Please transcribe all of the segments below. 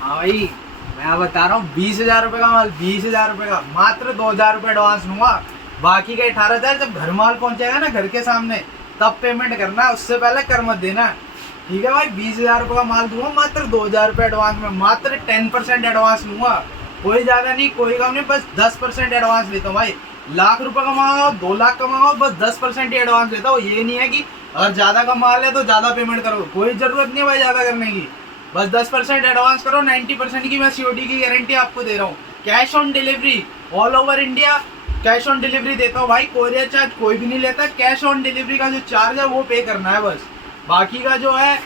हाँ भाई, मैं बता रहा हूँ 20,000 रुपये का माल, 20,000 रुपये का, मात्र 2,000 रुपये एडवांस लूंगा। बाकी का 18,000 जब घर माल पहुंचेगा ना घर के सामने तब पेमेंट करना, उससे पहले कर मत देना। ठीक है भाई, 20,000 रुपये का माल दूंगा, मात्र 2,000 रुपये एडवांस में, मात्र 10% एडवांस लूंगा। कोई ज्यादा नहीं, कोई कम नहीं, बस 10% एडवांस लेता हूँ भाई। लाख रुपए कमाओ, 2 लाख कमाओ, बस 10% ही एडवांस लेता हूँ। ये नहीं है कि अगर ज्यादा का माल है तो ज्यादा पेमेंट करो, कोई जरूरत नहीं है भाई ज्यादा करने की। बस 10% एडवांस करो, 90% की मैं सीओडी की गारंटी आपको दे रहा हूँ। Cash on delivery all over India, cash on delivery देता हूँ भाई। कोरियर चार्ज कोई भी नहीं लेता, कैश ऑन डिलीवरी का जो चार्ज है वो पे करना है बस। बाकी का जो है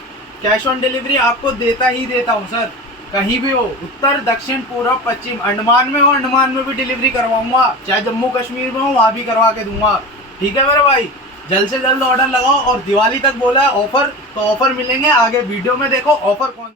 कैश ऑन डिलीवरी आपको देता ही देता हूँ सर। कहीं भी हो, उत्तर दक्षिण पूर्व पश्चिम, अंडमान में हो अंडमान में भी डिलीवरी करवाऊंगा, चाहे जम्मू कश्मीर में हो वहाँ भी करवा के दूंगा। ठीक है मेरे भाई, जल्द से जल्द ऑर्डर लगाओ। और दिवाली तक बोला है ऑफर, तो ऑफर मिलेंगे, आगे वीडियो में देखो ऑफर कौन।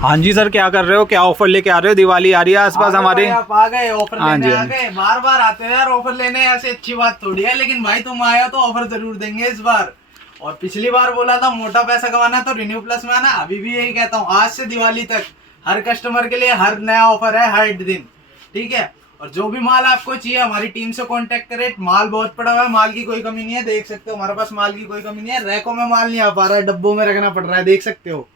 हाँ जी सर, क्या कर रहे हो, क्या ऑफर लेके आ रहे हो? दिवाली आ रही है आसपास हमारे। आप आ गए ऑफर हाँ लेने, जी, आ गए। बार बार आते हो यार ऑफर लेने, ऐसे अच्छी बात थोड़ी है, लेकिन भाई तुम आए हो तो ऑफर जरूर देंगे इस बार। और पिछली बार बोला था मोटा पैसा कमाना तो रिन्यू प्लस में आना, अभी भी यही कहता हूँ। आज से दिवाली तक हर कस्टमर के लिए हर नया ऑफर है हर दिन। ठीक है, और जो भी माल आपको चाहिए हमारी टीम से कांटेक्ट करें। माल बहुत पड़ा हुआ है, माल की कोई कमी नहीं है, देख सकते हो हमारे पास माल की कोई कमी नहीं है। रैकों में माल नहीं आ पा रहा है, डब्बों में रखना पड़ रहा है, देख सकते हो।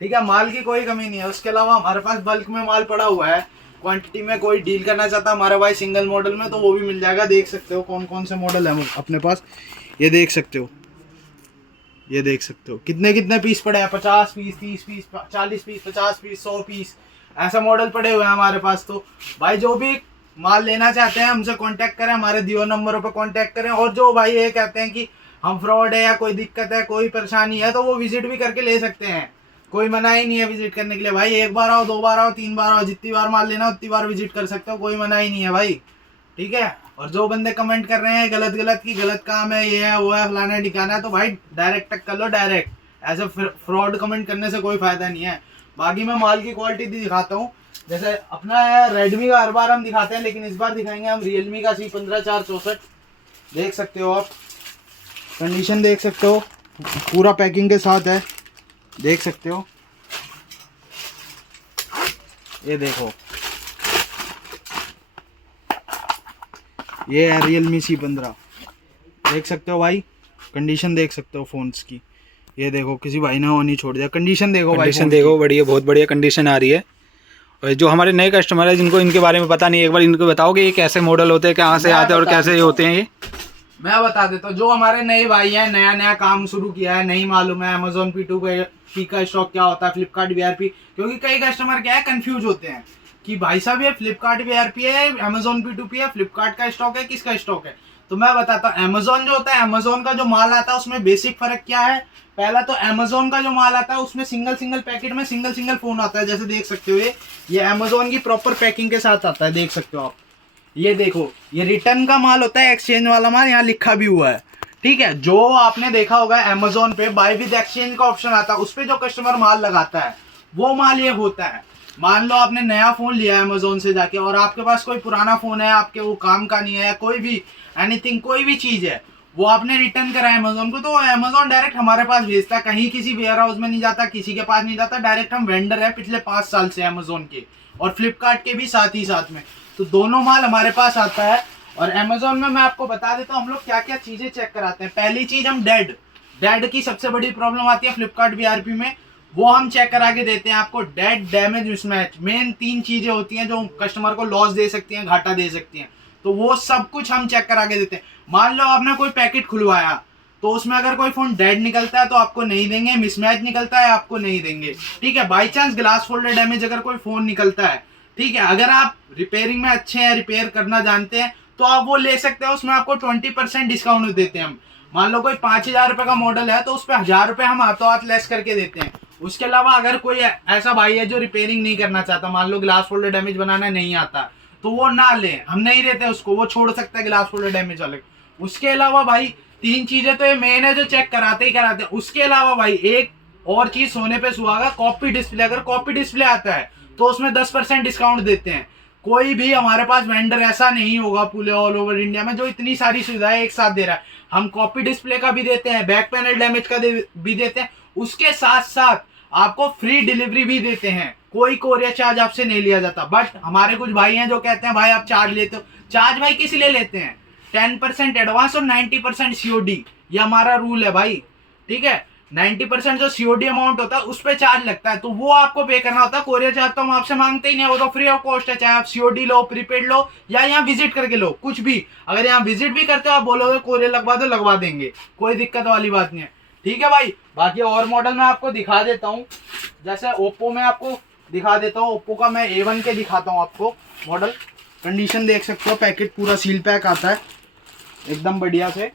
ठीक है, माल की कोई कमी नहीं है। उसके अलावा हमारे पास बल्क में माल पड़ा हुआ है, क्वांटिटी में कोई डील करना चाहता है हमारे भाई सिंगल मॉडल में तो वो भी मिल जाएगा। देख सकते हो कौन कौन से मॉडल है अपने पास, ये देख सकते हो। ये देख सकते हो कितने कितने पीस पड़े हैं, 50 piece, 30 piece, 40 piece, 50 piece, 100 piece, ऐसा मॉडल पड़े हुए हैं हमारे पास। तो भाई जो भी माल लेना चाहते हैं हमसे कांटेक्ट करें, हमारे दिए नंबरों पर कांटेक्ट करें। और जो भाई ये कहते हैं कि हम फ्रॉड है या कोई दिक्कत है, कोई परेशानी है, तो वो विजिट भी करके ले सकते हैं, कोई मना ही नहीं है विजिट करने के लिए भाई। एक बार आओ, 2 बार आओ, 3 बार आओ, जितनी बार माल लेना उतनी बार विजिट कर सकते हो, कोई मना ही नहीं है भाई। ठीक है, और जो बंदे कमेंट कर रहे हैं गलत गलत की गलत काम है, ये है वो है फलाना है ठिकाना है, तो भाई डायरेक्ट टक कर लो डायरेक्ट। ऐसे फ्रॉड कमेंट करने से कोई फायदा नहीं है। बाकी मैं माल की क्वालिटी दिखाता हूँ। जैसे अपना है रेडमी का हर बार हम दिखाते हैं, लेकिन इस बार दिखाएंगे हम रियलमी का C15 464। देख सकते हो आप, कंडीशन देख सकते हो, पूरा पैकिंग के साथ है, देख सकते हो। ये देखो, ये है रियलमी C15, देख सकते हो भाई, कंडीशन देख सकते हो फोन्स की। ये देखो, किसी भाई ने वो नहीं छोड़ दिया, कंडीशन देखो भाई, कंडीशन देखो, बढ़िया, बहुत बढ़िया कंडीशन आ रही है। और जो हमारे नए कस्टमर है जिनको इनके बारे में पता नहीं, एक बार इनको बताओ कि ये कैसे मॉडल होते हैं, कहाँ से आते हैं और कैसे होते हैं ये। मैं बता देता हूँ। जो हमारे नए भाई हैं, नया नया काम शुरू किया है, नहीं मालूम है अमेजोन P2P का स्टॉक क्या होता है, फ्लिपकार्ट VRP, क्योंकि कई कस्टमर क्या है कंफ्यूज होते हैं कि भाई साहब ये फ्लिपकार्ट VRP है, अमेजोन P2P है, फ्लिपकार्ट का स्टॉक है, किसका स्टॉक है। तो मैं बताता हूँ, अमेजोन जो होता है, अमेजोन का जो माल आता है उसमें बेसिक फर्क क्या है। पहला तो अमेजोन का जो माल आता है उसमें सिंगल सिंगल पैकेट में सिंगल सिंगल फोन आता है, जैसे देख सकते हो। ये अमेजोन की प्रॉपर पैकिंग के साथ आता है, देख सकते हो आप। ये देखो, ये रिटर्न का माल होता है, एक्सचेंज वाला माल यहाँ लिखा भी हुआ है। ठीक है, जो आपने देखा होगा अमेजोन पे बाय विद एक्सचेंज का ऑप्शन आता है, उस पे जो कस्टमर माल लगाता है वो माल ये होता है। मान लो आपने नया फोन लिया है अमेजोन से जाके, और आपके पास कोई पुराना फोन है, आपके वो काम का नहीं है, कोई भी एनीथिंग कोई भी चीज है, वो आपने रिटर्न करा है अमेजोन को, तो अमेजोन डायरेक्ट हमारे पास भेजता है, कहीं किसी वेयर हाउस में नहीं जाता, किसी के पास नहीं जाता, डायरेक्ट हम वेंडर है पिछले 5 साल से अमेजोन के और फ्लिपकार्ट के भी साथ ही साथ में। तो दोनों माल हमारे पास आता है। और अमेजोन में मैं आपको बता देता हूँ हम लोग क्या क्या चीजें चेक कराते हैं। पहली चीज, हम डेड की सबसे बड़ी प्रॉब्लम आती है फ्लिपकार्ट VRP में, वो हम चेक करा के देते हैं आपको। डेड, डैमेज, मिसमैच, मेन 3 चीजें होती हैं जो कस्टमर को लॉस दे सकती हैं, घाटा दे सकती हैं, तो वो सब कुछ हम चेक करा के देते हैं। मान लो आपने कोई पैकेट खुलवाया, तो उसमें अगर कोई फोन डेड निकलता है तो आपको नहीं देंगे, मिसमैच निकलता है आपको नहीं देंगे। ठीक है, by chance glass folder damage अगर कोई फोन निकलता है, ठीक है, अगर आप रिपेयरिंग में अच्छे हैं, रिपेयर करना जानते हैं, तो आप वो ले सकते हो, उसमें आपको 20% डिस्काउंट देते हैं हम। मान लो कोई 5,000 रुपए का मॉडल है तो उस पर 1,000 रुपए हम हाथों हाथ लेस करके देते हैं। उसके अलावा अगर कोई ऐसा भाई है जो रिपेयरिंग नहीं करना चाहता, मान लो ग्लास फोल्डर डैमेज बनाना नहीं आता, तो वो ना ले, हम नहीं देते उसको, वो छोड़ सकता है ग्लास फोल्डर डैमेज वाले। उसके अलावा भाई 3 चीजें तो ये मेन है जो चेक कराते ही कराते हैं। उसके अलावा भाई एक और चीज सोने पे सुहागा, कॉपी डिस्प्ले। अगर कॉपी डिस्प्ले आता है तो उसमें 10% डिस्काउंट देते हैं। कोई भी हमारे पास वेंडर ऐसा नहीं होगा पूरे ऑल ओवर इंडिया में जो इतनी सारी सुविधाएं एक साथ दे रहा है। हम कॉपी डिस्प्ले का भी देते हैं, बैक पैनल डैमेज का भी देते हैं, उसके साथ साथ आपको फ्री डिलीवरी भी देते हैं। कोई कोरियर चार्ज आपसे नहीं लिया जाता। बट हमारे कुछ भाई हैं जो कहते हैं भाई आप चार्ज लेते हो। चार्ज भाई किस लिए लेते हैं? 10% एडवांस और 90% सीओडी, ये हमारा रूल है भाई, ठीक है। 90% जो सीओडी अमाउंट होता है उस पर चार्ज लगता है, तो वो आपको पे करना होता है। कोरियर चार्ज तो हम आपसे मांगते ही नहीं, वो तो फ्री ऑफ कॉस्ट है। चाहे आप सीओडी लो, प्रीपेड लो, या यहाँ विजिट करके लो, कुछ भी। अगर यहाँ विजिट भी करते हो, आप बोलोगे कोरियर लगवा दो, लगवा देंगे, कोई दिक्कत वाली बात नहीं है, ठीक है भाई। बाकी और मॉडल मैं आपको दिखा देता हूँ, जैसे ओप्पो में आपको दिखा देता हूँ। ओप्पो का मैं A1 के दिखाता हूँ आपको मॉडल। कंडीशन देख सकते हो, पैकेट पूरा सील पैक आता है एकदम बढ़िया से।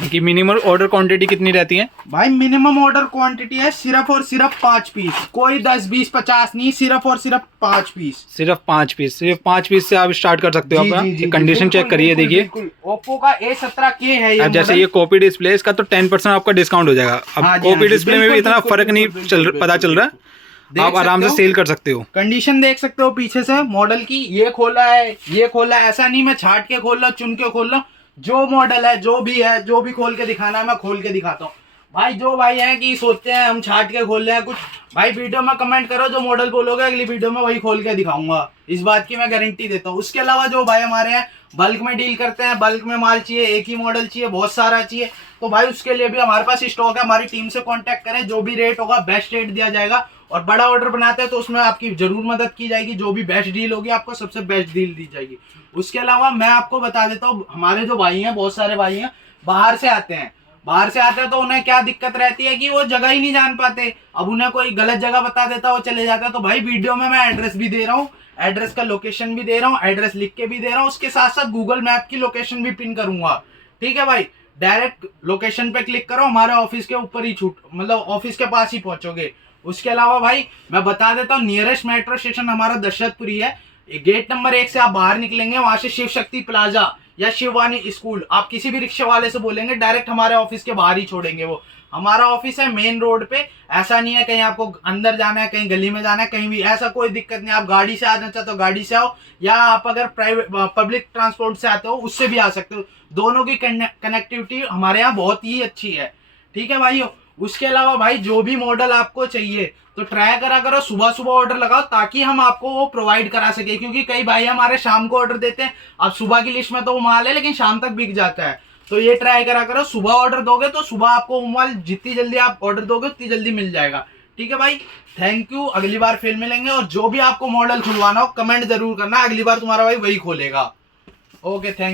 इनकी मिनिमम ऑर्डर क्वांटिटी कितनी रहती है? भाई मिनिमम ऑर्डर क्वांटिटी है सिर्फ और सिर्फ 5 पीस, कोई 10 20 50 नहीं, सिर्फ और सिर्फ 5 पीस। सिर्फ 5 पीस, सिर्फ 5 पीस से आप स्टार्ट कर सकते हो। अपना कंडीशन चेक करिए, देखिए ओप्पो का A17K है ये। अब जैसे ये कॉपी डिस्प्ले, इसका तो 10% आपका डिस्काउंट हो जाएगा। अब कॉपी डिस्प्ले में भी इतना फर्क नहीं पता चल रहा है, आप आराम से सेल कर सकते हो। कंडीशन देख सकते हो पीछे से मॉडल की, ये खोला है, ये खोला है, ऐसा नहीं मैं छाट के खोल रहा, चुन के खोल रहा। जो मॉडल है, जो भी है, जो भी खोल के दिखाना है मैं खोल के दिखाता हूँ भाई। जो भाई हैं कि सोचते हैं हम छाट के खोल रहे हैं कुछ, भाई वीडियो में कमेंट करो, जो मॉडल बोलोगे अगली वीडियो में वही खोल के दिखाऊंगा, इस बात की मैं गारंटी देता हूँ। उसके अलावा जो भाई हमारे हैं बल्क में डील करते हैं, बल्क में माल चाहिए, एक ही मॉडल चाहिए, बहुत सारा चाहिए, तो भाई उसके लिए भी हमारे पास स्टॉक है। हमारी टीम से कांटेक्ट करें, जो भी रेट होगा बेस्ट रेट दिया जाएगा। और बड़ा ऑर्डर बनाते हैं तो उसमें आपकी जरूर मदद की जाएगी, जो भी बेस्ट डील होगी आपको सबसे बेस्ट डील दी जाएगी। उसके अलावा मैं आपको बता देता हूँ, हमारे जो भाई हैं, बहुत सारे भाई हैं बाहर से आते हैं, तो उन्हें क्या दिक्कत रहती है कि वो जगह ही नहीं जान पाते। अब उन्हें कोई गलत जगह बता देता, वो चले जाते हैं। तो भाई वीडियो में मैं एड्रेस भी दे रहा हूँ, एड्रेस का लोकेशन भी दे रहा हूँ, एड्रेस लिख के भी दे रहा हूँ, उसके साथ साथ गूगल मैप की लोकेशन भी पिन करूंगा, ठीक है भाई। डायरेक्ट लोकेशन पे क्लिक करो, हमारे ऑफिस के ऊपर ही मतलब ऑफिस के पास ही पहुंचोगे। उसके अलावा भाई मैं बता देता हूँ, नियरेस्ट मेट्रो स्टेशन हमारा दशरथपुरी है। गेट नंबर 1 से आप बाहर निकलेंगे, वहां से शिव शक्ति प्लाजा या शिववानी स्कूल, आप किसी भी रिक्शे वाले से बोलेंगे, डायरेक्ट हमारे ऑफिस के बाहर ही छोड़ेंगे। वो हमारा ऑफिस है मेन रोड पे, ऐसा नहीं है कहीं आपको अंदर जाना है, कहीं गली में जाना है, कहीं भी ऐसा कोई दिक्कत नहीं। आप गाड़ी से आना चाहते हो गाड़ी से आओ, या आप अगर प्राइवेट पब्लिक ट्रांसपोर्ट से आते हो उससे भी आ सकते हो। दोनों की कनेक्टिविटी हमारे यहाँ बहुत ही अच्छी है, ठीक है भाई। उसके अलावा भाई जो भी मॉडल आपको चाहिए तो ट्राई करा करो, सुबह सुबह ऑर्डर लगाओ, ताकि हम आपको वो प्रोवाइड करा सके। क्योंकि कई भाई हमारे शाम को ऑर्डर देते हैं, अब सुबह की लिस्ट में तो वो माल है लेकिन शाम तक बिक जाता है। तो ये ट्राई करा करो, सुबह ऑर्डर दोगे तो सुबह आपको वो माल जितनी जल्दी आप ऑर्डर दोगे उतनी जल्दी मिल जाएगा, ठीक है भाई। थैंक यू, अगली बार फिर मिलेंगे। और जो भी आपको मॉडल खुलवाना हो कमेंट जरूर करना, अगली बार तुम्हारा भाई वही खोलेगा। Okay, thank